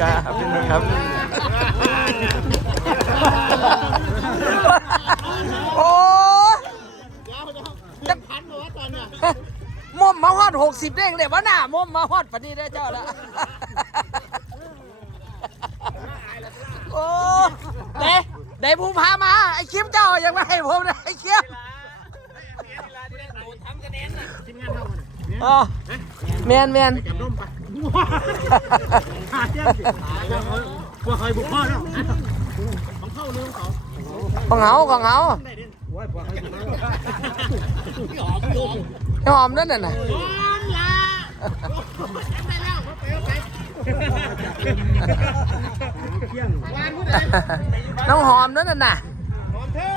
ครับพี่นุ่นครับ โอ้จะพันหรอตอนเนี้ยม่อมมาฮอดหกสิบเด้งเลยว่าหน้าม่อมมาฮอดปานนี้ได้เจ้าละโอ้เด้เด้ผู้พามาไอ้คลิปเจ้ายังไม่ให้ผมเลยไอ้คลิปอ๋อแมนแมน ขาเจ้าว่าใคยบุกพ่อเนาะของเข้าเรื่องเขาของเขาของเขาหอมนั่นน่ะนะน้องหอมนั่นน่ะนะหอมเธอ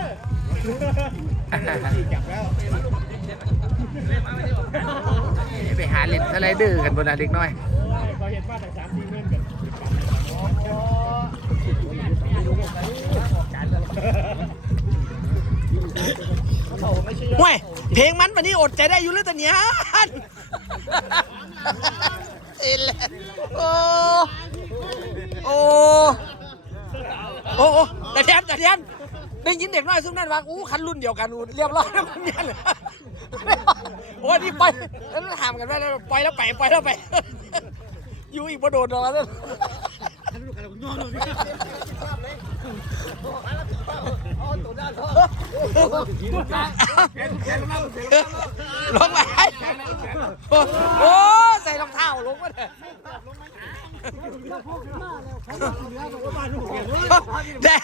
จับแล้ว ไปหาเล่นสไลเดอร์กันบนน่ะเด็กน้อยห่วยเพลงมันวันนี้อดใจได้อยู่เลยแต่เนี้ยเอ็นเลยโอ้โอ้โอ้แต่แทนแต่แทนได้ยินเด็กน้อยซุ่มนั่นว่าอู้คันรุ่นเดียวกันอู้เรียบร้อยแล้วคนเนี้เลย โอ้ยนี่ไปแล้วถามกันว่าปล่อยแล้วไปไปแล้วไปอยู่อีกบ่โดนหรอกนะลงไปโอ้ใส่รองเท้าลงมาเถอะเด้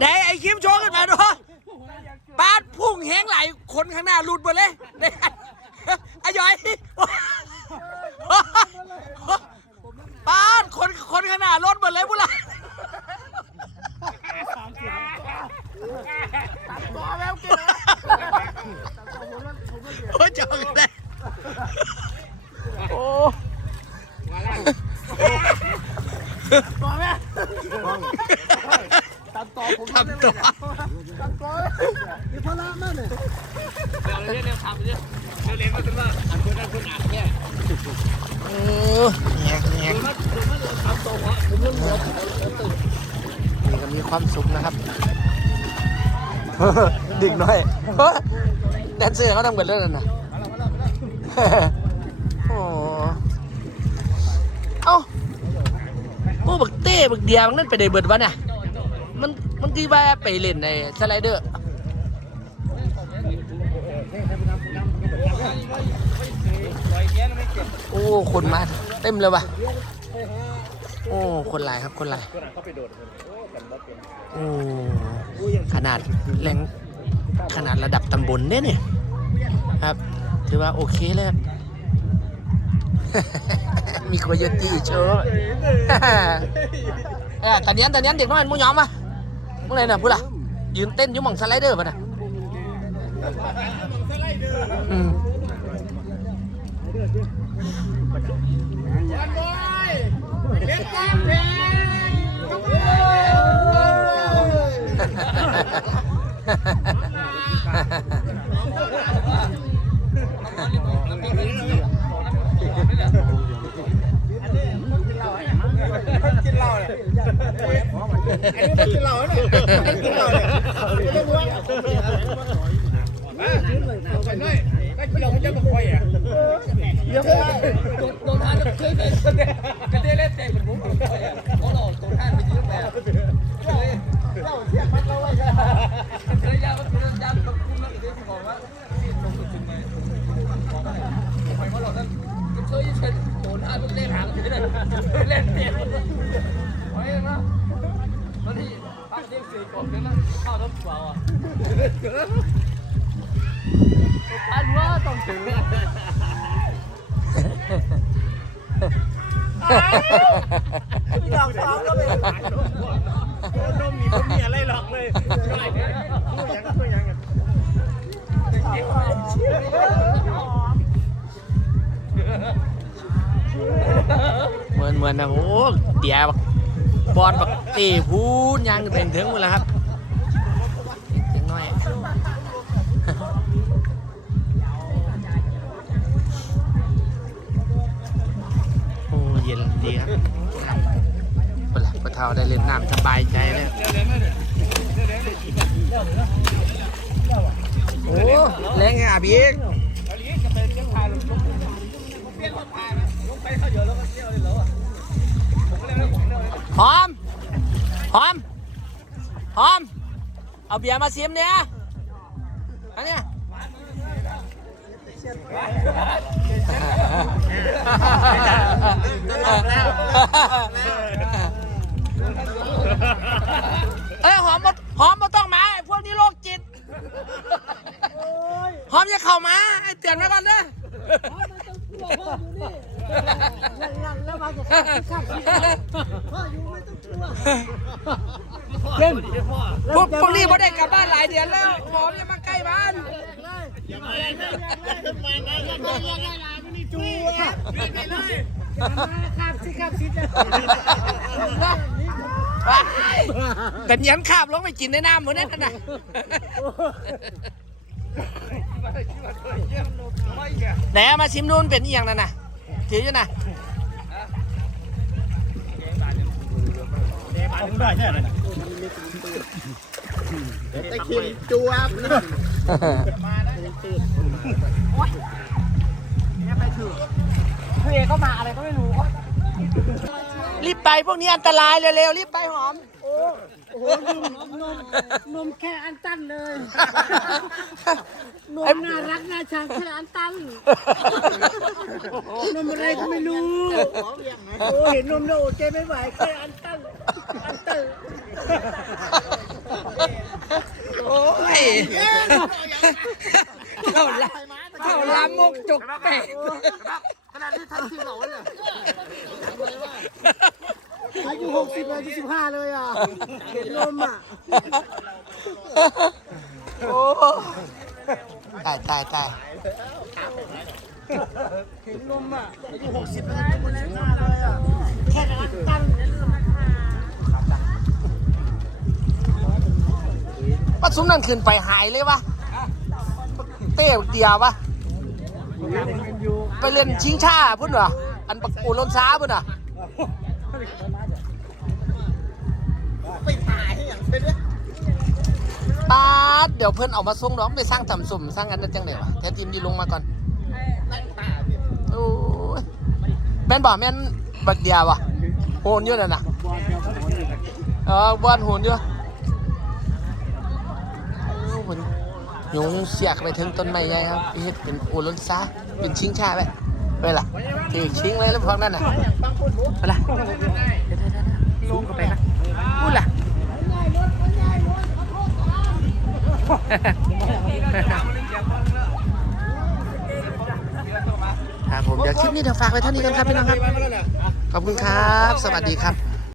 เด้ไอ้คิมโชว์ขึ้นมาดูปาด พุ่งแหงไหลคนข้างหน้าหลุดหมดเลยเด้ไอ้ย้อยป้าดคนคนข้างหน้ารถหมดเลยพวกเราโอ้ยจองกันได้โอ้ทำตั วทำตัวเออแงกแงกนี่ก็มีความสุขนะครับดิ่งน่อยแดนเซอร์เขาทำกันเรื่องนั้นนะโอ้เอ้าโอ้บักเต้บักเดียมันนั่นไปได้เบิดวะเนี่ยมันมันที่ว่าไปเล่นในสไลเดอร์ โอ้คนมาเต็มเลยว่ะโอ้คนหลายครับคนหลายโอ้ขนาดแหล่งขนาดระดับตำบลเนี่ยเนี่ยครับ ถือว่าโอเคเลยมีโคโยตี้โชว์เออตอนนี้ตอนนี้เด็กน้อยมูยอมมาเมื่อไรน่ะพูดล่ะยืนเต้นยุ่มองสไลเดอร์ป่ะน่ะ อืมกินเหล้าเนี่ยอันนี้มันกินเหล้าเนี่ยกินเหล้าเนี่ย คอยอะเยอะเลยโดนท่านเคยเป็นคนเนี่ยกระเตเล่นเตะเหมือนผมเพราะเราโดนท่านไปยืมแบบเล่าเสียพัดเราไว้กันเคยยาว่าคุณยาคุณคุณนั่นเองบอกว่าที่ลงสุดจริงเลยบอกว่าทำไมว่าเรานั้นเคยเช่นโดนท่านเล่นหางเล่นเล่นเตะโอ้นะตอนนี้พักเลี้ยงสี่กบเนี่ยนะข้าวน้ำเปล่าอะ ดอกสองก็เป็นนมมีมีอะไรหรอกเลยตัวยังตัวยังเหมือนเหมือนนะโอ้เดียบักบอลบักเตะพูนยังเป็นถึงหมดแล้วครับ เท่าได้เล่นน้ำสบายใจเลยโอ้แรงอะพี่เอกอันนี้จะเป็นเรื่องพาลงเปลี่ยนรถพาลงไปเขาเยอะล้วก็เสียวเลยเหรอผมก็เลยไม่ผมเลยหอมหอมหอม เอาเบียร์มาซิมเนี่ยอันเนี้ยเหอมอย่าเข้ามาไอ้เตือนไว้ก่อนเด้อเล่นพ่อพวกพวกนี้บ่ได้กลับบ้านหลายเดือนแล้วหอมย่ามาใกล้บ้านแต่เนียนขาบลงไปกินในน้ำเหมือนนั่นนะ ไหนเอามาชิมนู่นเป็นอีหยังนั่นน่ะถืออยู่น่ะผมได้ใช่ไหมตะคิมจูบนะพี่เอก็มาอะไรก็ไม่รู้ รีบไปพวกนี้อันตรายเร็วๆรีบไปหอม โอ้ โหนมนมนมแค่อันตันเลยนมน่ารักน่าชังแค่อันตันนมอะไรก็ไม่รู้โอ้เห็นนมแล้วอดใจไม่ไหวแค่อันตันอันตันโอ้ยเท่าละเท่าละมกจกแปะขนาดนี้ทันทีเหรอเนี่ย อายุหกสิบอายุสิบห้าเลยอะเห็นนมอะโอ้ตายตายตายเห็นนมอะอายุหกสิบอายุสิบห้าเลยอะแค่อันตันปัดซุ้มนั่นขึ้นไปหายเลยวะเต้เดียววะไปเล่นชิงช่าพุ่นเหรออันปักปูลนซ้าพุ่นเหรอ ไปถ่ายให้อย่างเช่นเนี่ยตาดเดี๋ยวเพื่อนเอามาส่งน้องไปสร้างตำสุ่มสร้างอันนั้นจังไหนวะแทนทีมดีลงมาก่อนนั่งตาพี่โอ้ยแม่นบ่แม่นบักเดียววะโหนอยู่นั่นะเออบอลโหนอยู่โอ้เหนยุงเสียกไปถึงต้นไม้ใหญ่ครับเฮ็ดเป็นโอล้นซาเป็นชิงชาไป ไปล่ะที่ชิงเลยแล้วพวกนั้นน่ะไปล่ะเดี๋ยวๆๆๆลงเข้าไปนะพูดล่ะครับผมเดี๋ยวคลิปนี้เดี๋ยวฝากไว้เท่านี้กันครับพี่น้องครับ ขอบคุณครับ สวัสดีครับ